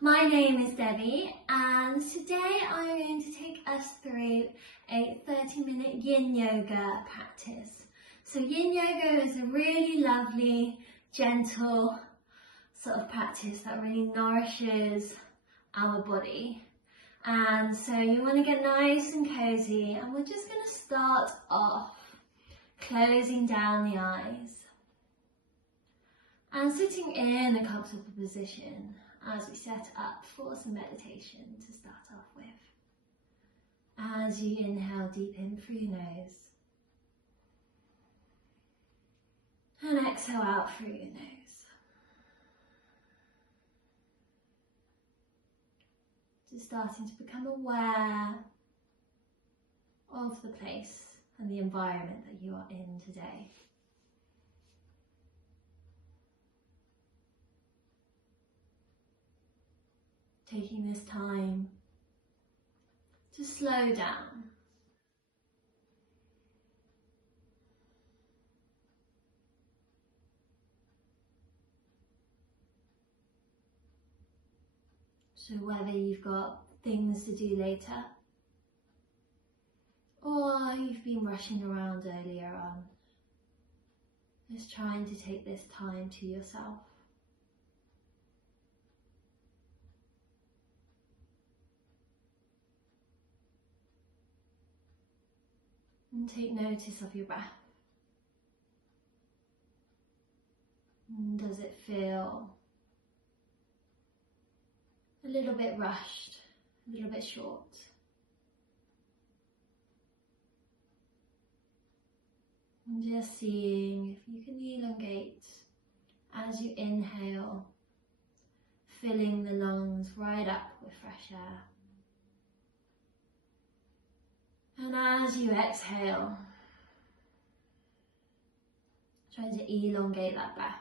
My name is Debbie, and today I'm going to take us through a 30-minute Yin Yoga practice. So Yin Yoga is a really lovely, gentle sort of practice that really nourishes our body. And so you want to get nice and cozy, and we're just going to start off closing down the eyes and sitting in a comfortable position as we set up for some meditation to start off with. As you inhale deep in through your nose and exhale out through your nose. Just starting to become aware of the place and the environment that you are in today. Taking this time to slow down. So whether you've got things to do later, or you've been rushing around earlier on, just trying to take this time to yourself. And take notice of your breath. And does it feel a little bit rushed, a little bit short? And just seeing if you can elongate as you inhale, filling the lungs right up with fresh air. And as you exhale, try to elongate that breath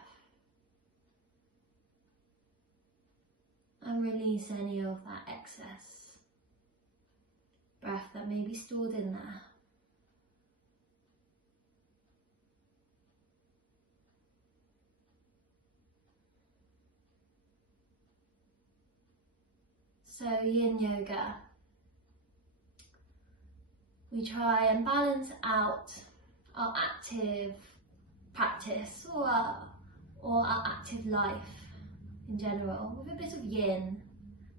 and release any of that excess breath that may be stored in there. So Yin Yoga, we try and balance out our active practice or our active life in general with a bit of yin,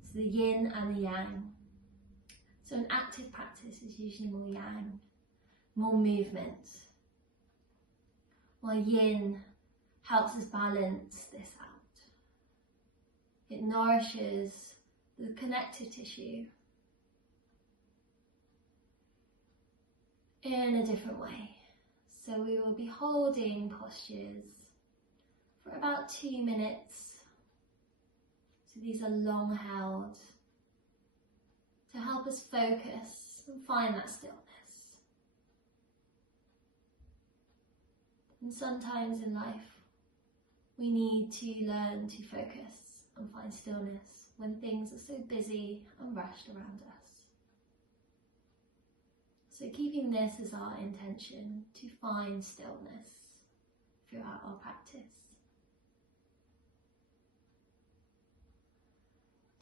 so the yin and the yang. So an active practice is usually more yang, more movement, while yin helps us balance this out. It nourishes the connective tissue in a different way. So we will be holding postures for about 2 minutes. So these are long held to help us focus and find that stillness. And sometimes in life we need to learn to focus and find stillness when things are so busy and rushed around us. So keeping this as our intention, to find stillness throughout our practice.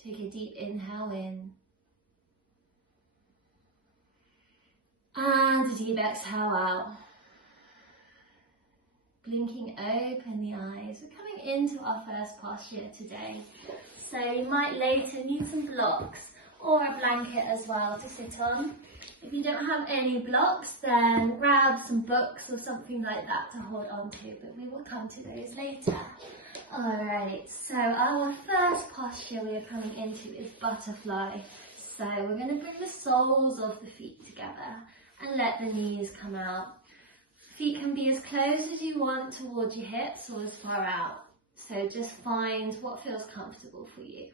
Take a deep inhale in and a deep exhale out. Blinking open the eyes. We're coming into our first posture today. So you might later need some blocks or a blanket as well to sit on. If you don't have any blocks, then grab some books or something like that to hold on to, but we will come to those later. Alright, so our first posture we are coming into is butterfly. So we're going to bring the soles of the feet together and let the knees come out. Feet can be as close as you want towards your hips or as far out. So just find what feels comfortable for you.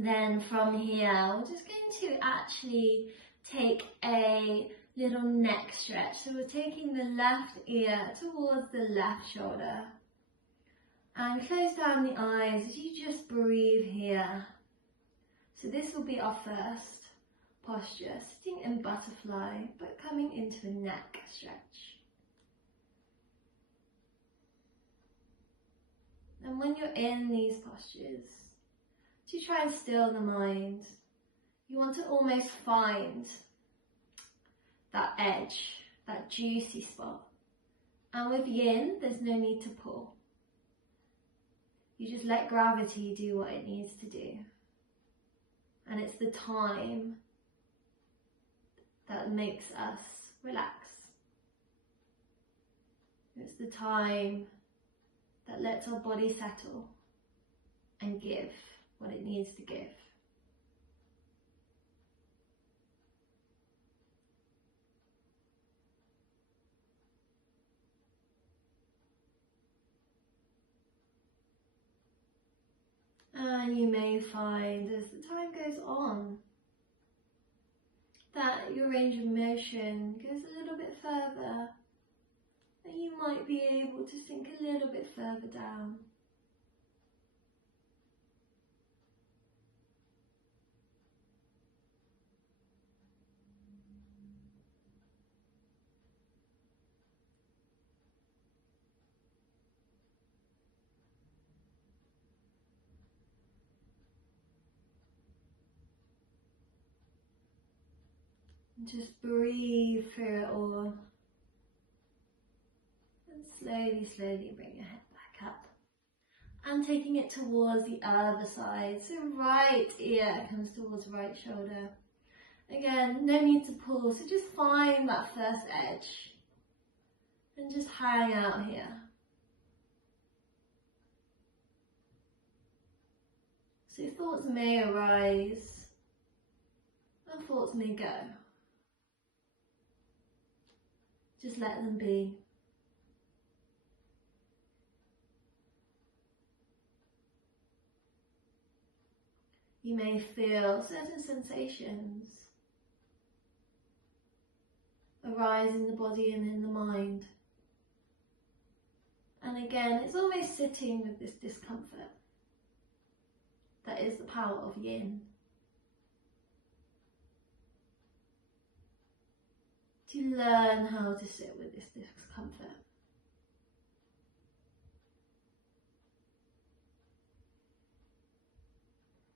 Then from here, we're just going to actually take a little neck stretch. So we're taking the left ear towards the left shoulder. And close down the eyes as you just breathe here. So this will be our first posture, sitting in butterfly, but coming into a neck stretch. And when you're in these postures, to try and still the mind, you want to almost find that edge, that juicy spot. And with yin, there's no need to pull. You just let gravity do what it needs to do. And it's the time that makes us relax. It's the time that lets our body settle and give what it needs to give. And you may find as the time goes on that your range of motion goes a little bit further, that you might be able to sink a little bit further down. Just breathe through it all. And slowly, slowly bring your head back up. And taking it towards the other side. So right ear comes towards right shoulder. Again, no need to pull. So just find that first edge. And just hang out here. So thoughts may arise. And thoughts may go. Just let them be. You may feel certain sensations arise in the body and in the mind. And again, it's almost sitting with this discomfort. That is the power of yin. To learn how to sit with this discomfort.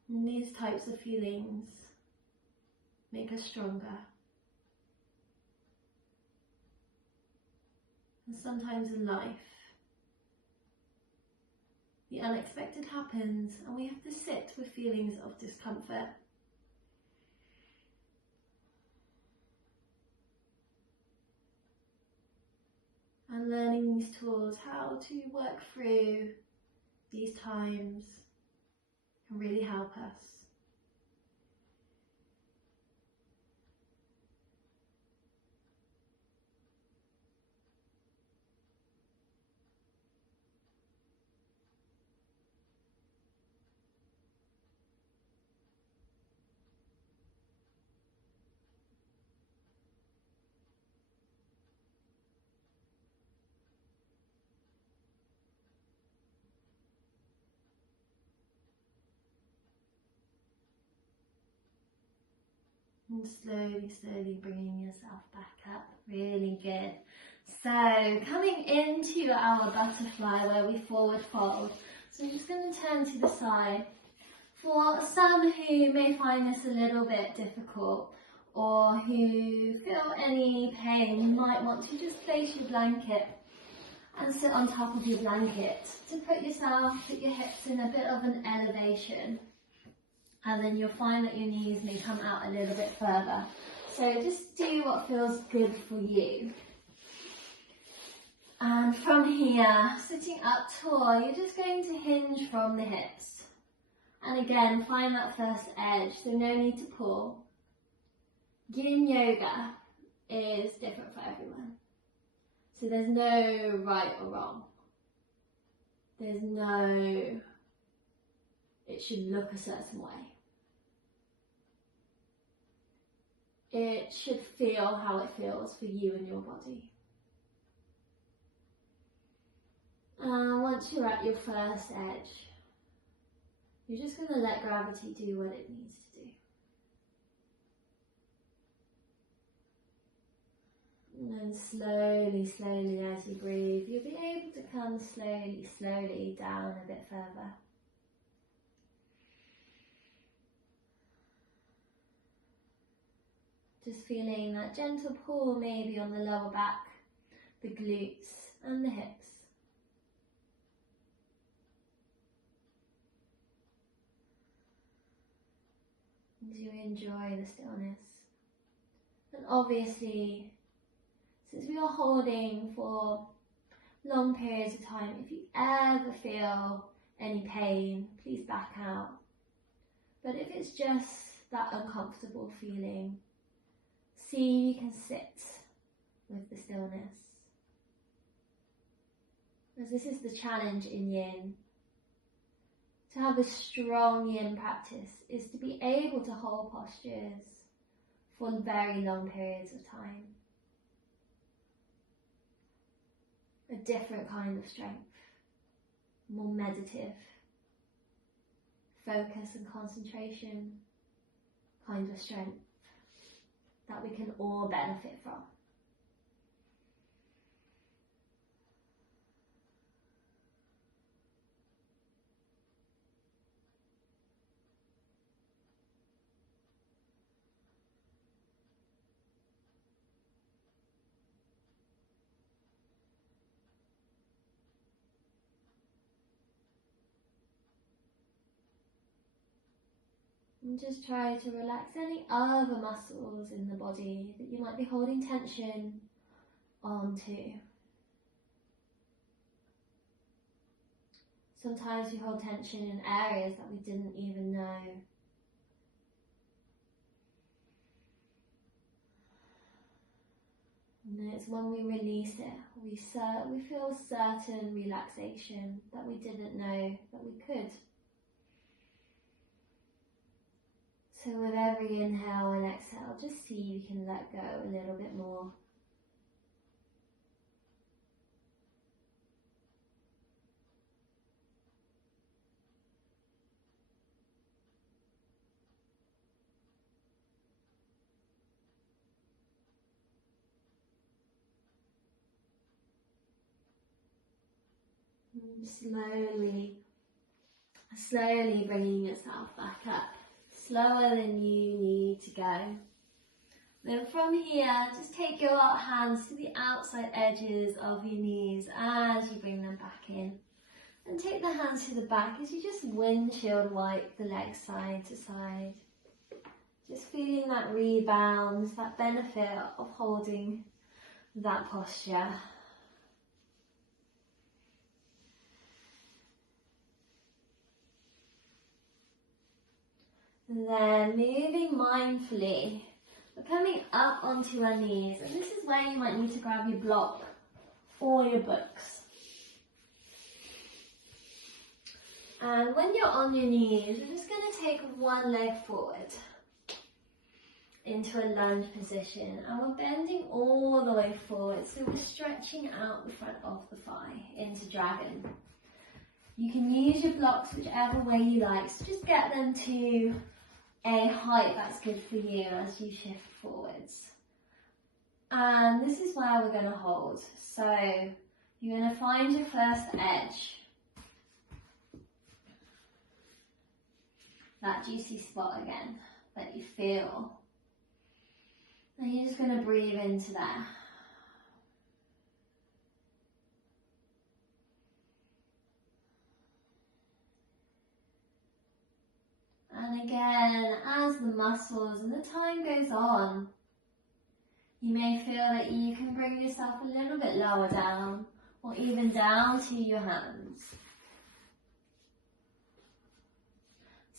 And these types of feelings make us stronger. And sometimes in life, the unexpected happens and we have to sit with feelings of discomfort. And learning these tools, how to work through these times, can really help us. And slowly, slowly bringing yourself back up. Really good. So, coming into our butterfly where we forward fold. So I'm just going to turn to the side. For some who may find this a little bit difficult or who feel any pain, you might want to just place your blanket and sit on top of your blanket to put your hips in a bit of an elevation. And then you'll find that your knees may come out a little bit further. So just do what feels good for you. And from here, sitting up tall, you're just going to hinge from the hips. And again, find that first edge, so no need to pull. Yin Yoga is different for everyone. So there's no right or wrong. There's no, it should look a certain way. It should feel how it feels for you and your body. Once you're at your first edge, you're just going to let gravity do what it needs to do. And then slowly, slowly as you breathe, you'll be able to come slowly, slowly down a bit further. Just feeling that gentle pull maybe on the lower back, the glutes and the hips. As you enjoy the stillness. And obviously, since we are holding for long periods of time, if you ever feel any pain, please back out. But if it's just that uncomfortable feeling, see you can sit with the stillness. As this is the challenge in Yin. To have a strong Yin practice is to be able to hold postures for very long periods of time. A different kind of strength, more meditative, focus and concentration kind of strength that we can all benefit from. And just try to relax any other muscles in the body that you might be holding tension onto. Sometimes we hold tension in areas that we didn't even know. And it's when we release it, we feel certain relaxation that we didn't know that we could. So with every inhale and exhale, just see you can let go a little bit more. And slowly bringing yourself back up. Slower than you need to go. Then from here, just take your hands to the outside edges of your knees as you bring them back in. And take the hands to the back as you just windshield wipe the legs side to side. Just feeling that rebound, that benefit of holding that posture. And then moving mindfully, we're coming up onto our knees, and this is where you might need to grab your block or your books. And when you're on your knees, we're just going to take one leg forward into a lunge position, and we're bending all the way forward, so we're stretching out the front of the thigh into dragon. You can use your blocks whichever way you like, so just get them to a height that's good for you as you shift forwards. And this is where we're going to hold. So you're going to find your first edge, that juicy spot again that you feel. And you're just going to breathe into there. And again, as the muscles and the time goes on, you may feel that you can bring yourself a little bit lower down or even down to your hands.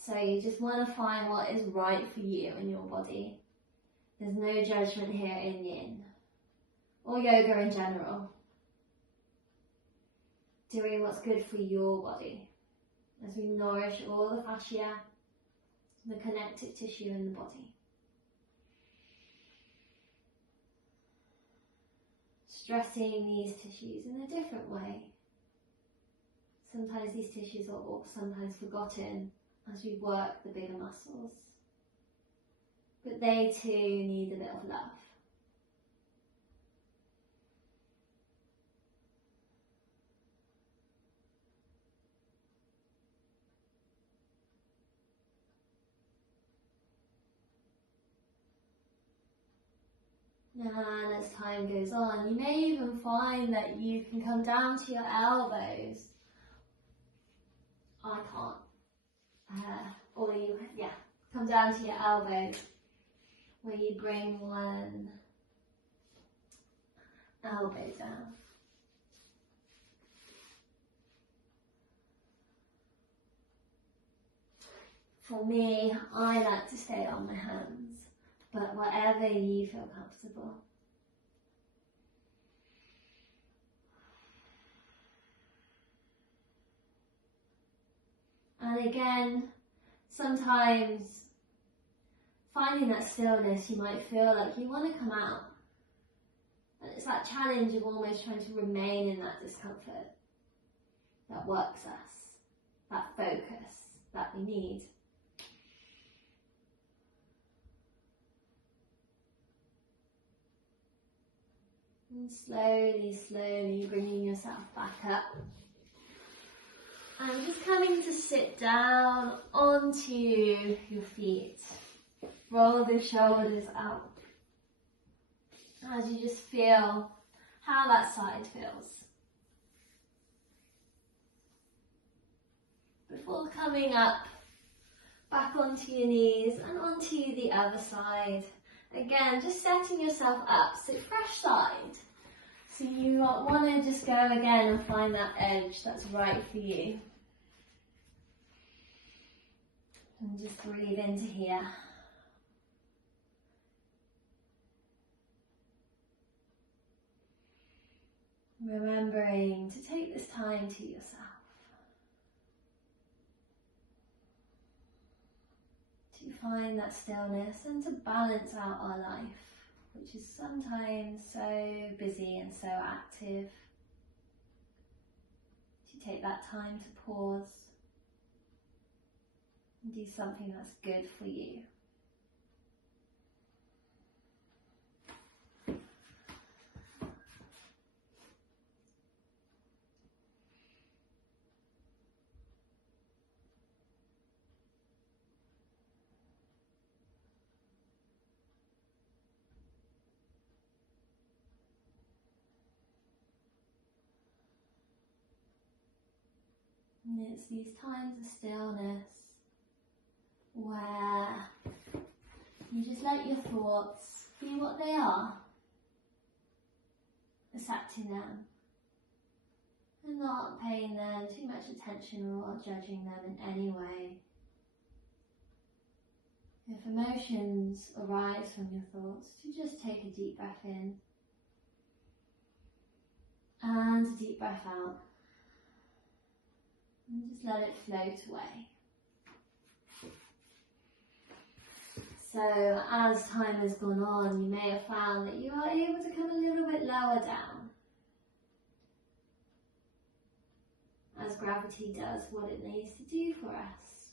So you just want to find what is right for you and your body. There's no judgment here in Yin or yoga in general. Doing what's good for your body as we nourish all the fascia, the connective tissue in the body. Stressing these tissues in a different way. Sometimes these tissues are sometimes forgotten as we work the bigger muscles. But they too need a bit of love. And as time goes on, you may even find that you can come down to your elbows. I can't. Come down to your elbows, where you bring one elbow down. For me, I like to stay on my hands, but whatever you feel comfortable. And again, sometimes finding that stillness, you might feel like you want to come out. And it's that challenge of almost trying to remain in that discomfort that works us, that focus that we need. And slowly, slowly bringing yourself back up. And just coming to sit down onto your feet. Roll the shoulders out as you just feel how that side feels. Before coming up, back onto your knees and onto the other side. Again, just setting yourself up, so fresh side. So you want to just go again and find that edge that's right for you. And just breathe into here. Remembering to take this time to yourself. To find that stillness and to balance out our life, which is sometimes so busy and so active. To take that time to pause and do something that's good for you. And it's these times of stillness where you just let your thoughts be what they are, accepting them, and not paying them too much attention or judging them in any way. If emotions arise from your thoughts, to just take a deep breath in and a deep breath out. And just let it float away. So as time has gone on, you may have found that you are able to come a little bit lower down, as gravity does what it needs to do for us.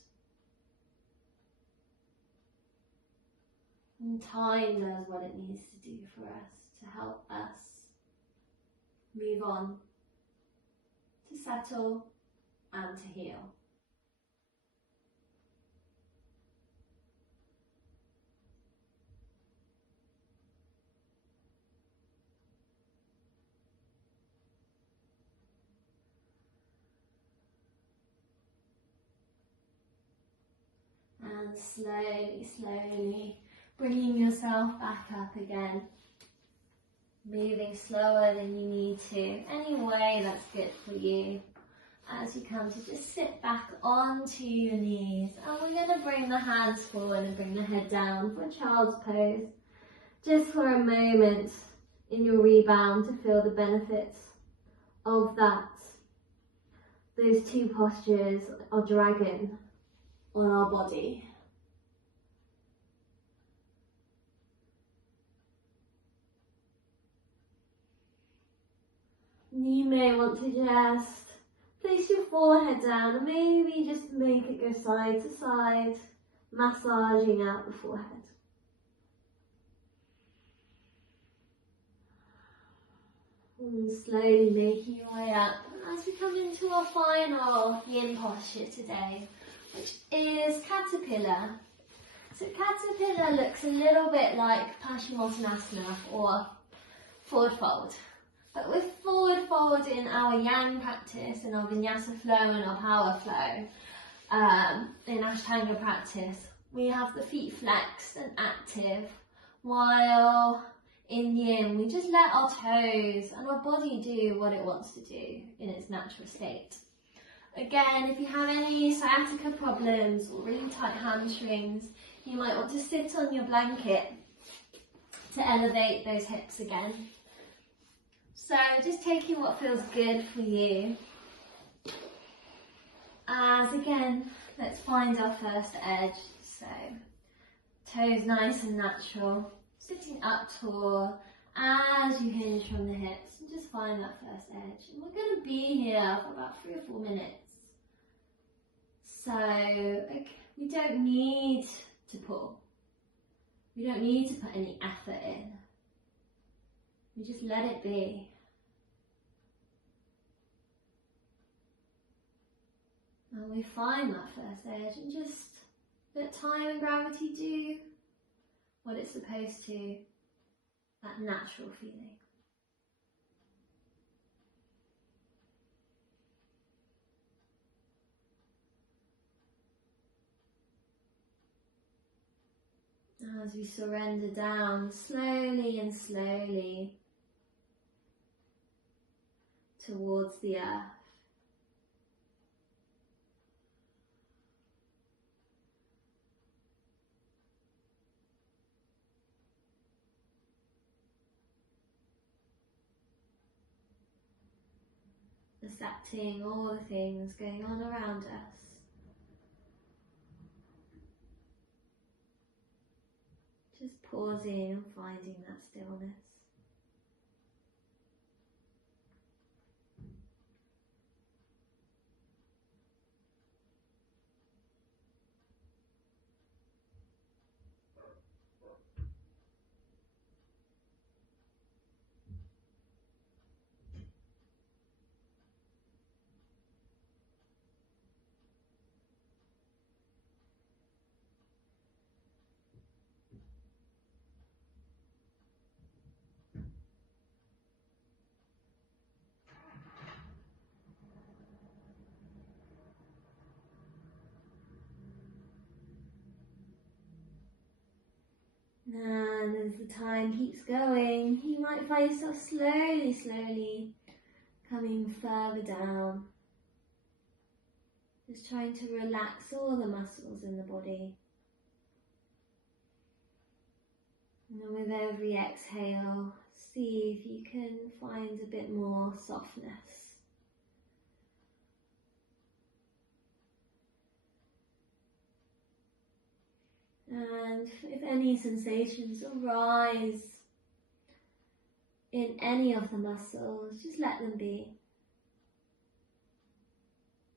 And time does what it needs to do for us, to help us move on, to settle and to heal. And slowly, slowly bringing yourself back up again. Moving slower than you need to, any way that's good for you. As you come to just sit back onto your knees, and we're going to bring the hands forward and bring the head down for child's pose. Just for a moment in your rebound to feel the benefits of that. Those two postures of dragon on our body. You may want to just place your forehead down and maybe just make it go side to side, massaging out the forehead. And slowly making your way up as we come into our final yin posture today, which is caterpillar. So caterpillar looks a little bit like Paschimottanasana or forward fold. But with forward fold in our yang practice, in our vinyasa flow and our power flow, in Ashtanga practice, we have the feet flexed and active, while in yin we just let our toes and our body do what it wants to do in its natural state. Again, if you have any sciatica problems or really tight hamstrings, you might want to sit on your blanket to elevate those hips again. So just taking what feels good for you. As again, let's find our first edge. So toes nice and natural, sitting up tall as you hinge from the hips, and just find that first edge. And we're going to be here for about 3 or 4 minutes. So okay, we don't need to pull. We don't need to put any effort in. We just let it be. And we find that first edge and just let time and gravity do what it's supposed to, that natural feeling. As we surrender down slowly and slowly towards the earth. Accepting all the things going on around us. Just pausing and finding that stillness. And as the time keeps going, you might find yourself slowly coming further down. Just trying to relax all the muscles in the body. And then with every exhale, see if you can find a bit more softness. And if any sensations arise in any of the muscles, just let them be.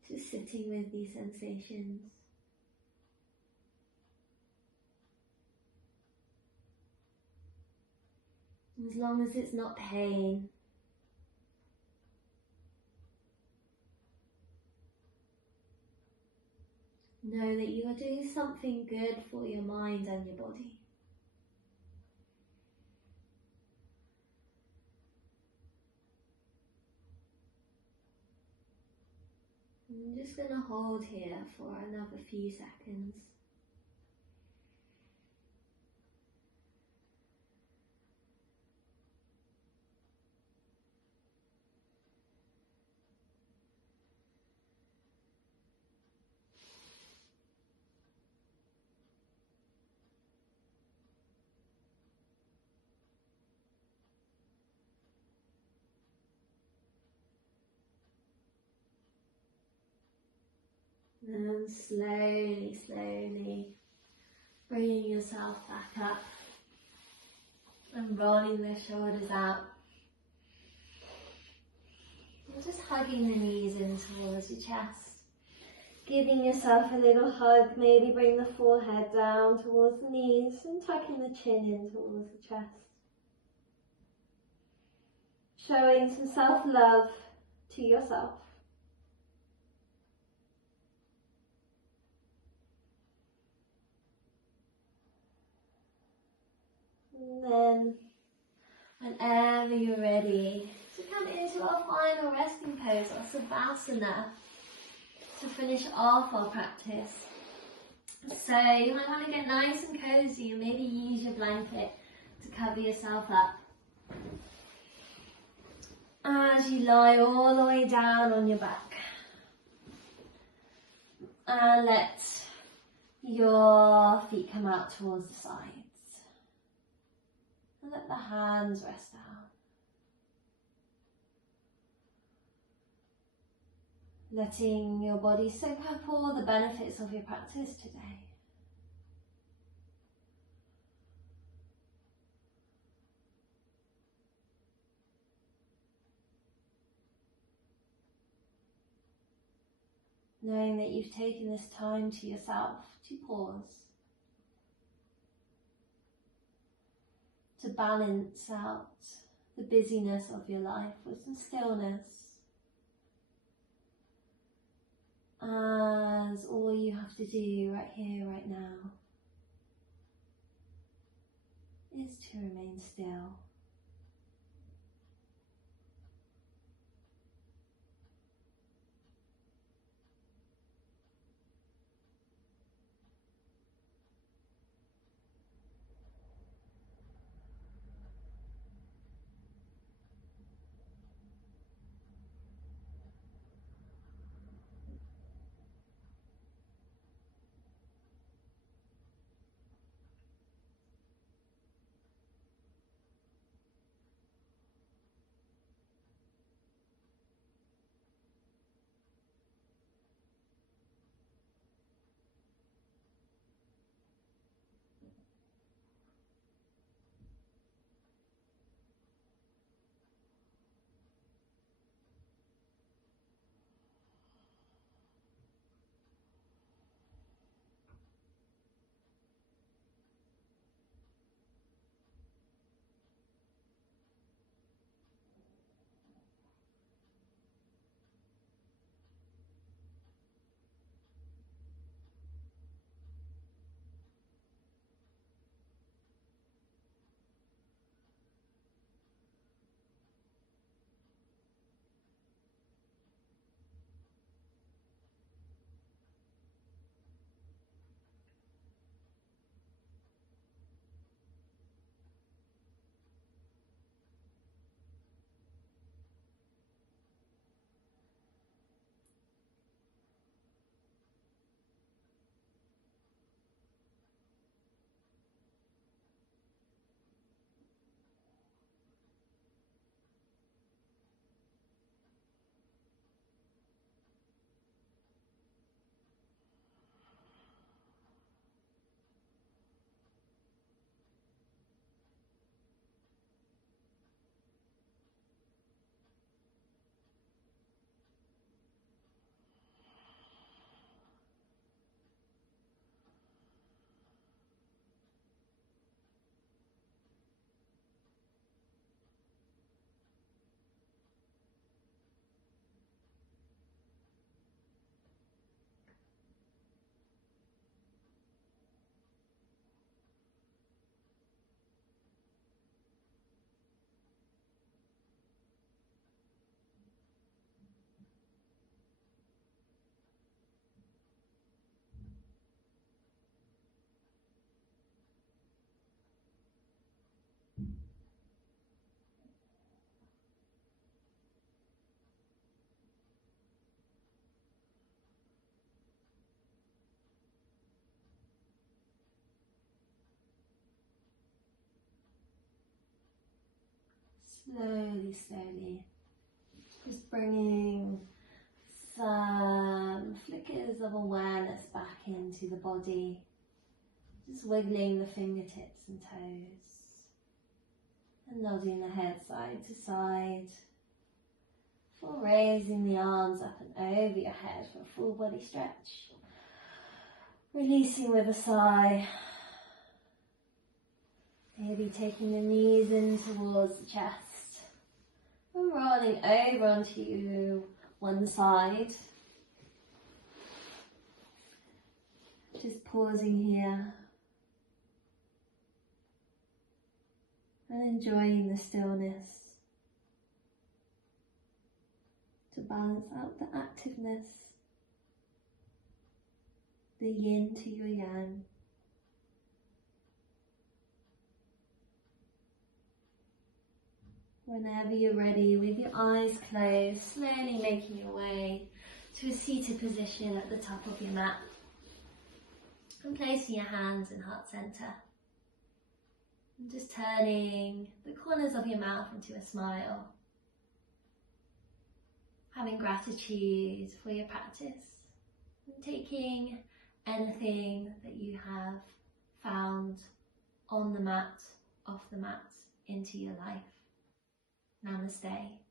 Just sitting with these sensations. As long as it's not pain. Know that you are doing something good for your mind and your body. I'm just going to hold here for another few seconds. And slowly bringing yourself back up and rolling the shoulders out. And just hugging the knees in towards your chest. Giving yourself a little hug, maybe bring the forehead down towards the knees and tucking the chin in towards the chest. Showing some self-love to yourself. And then, whenever you're ready, to come into our final resting pose, our Savasana, to finish off our practice. So you might want to get nice and cozy and maybe use your blanket to cover yourself up. As you lie all the way down on your back. And let your feet come out towards the sides. And let the hands rest down. Letting your body soak up all the benefits of your practice today. Knowing that you've taken this time to yourself to pause, to balance out the busyness of your life with some stillness, as all you have to do right here, right now, is to remain still. Slowly, slowly, just bringing some flickers of awareness back into the body, just wiggling the fingertips and toes, and nodding the head side to side, before raising the arms up and over your head for a full body stretch, releasing with a sigh. Maybe taking the knees in towards the chest and rolling over onto one side. Just pausing here. enjoying the stillness to balance out the activeness, the yin to your yang. Whenever you're ready, with your eyes closed, slowly making your way to a seated position at the top of your mat. And placing your hands in heart center. And just turning the corners of your mouth into a smile. Having gratitude for your practice. And taking anything that you have found on the mat, off the mat, into your life. Namaste.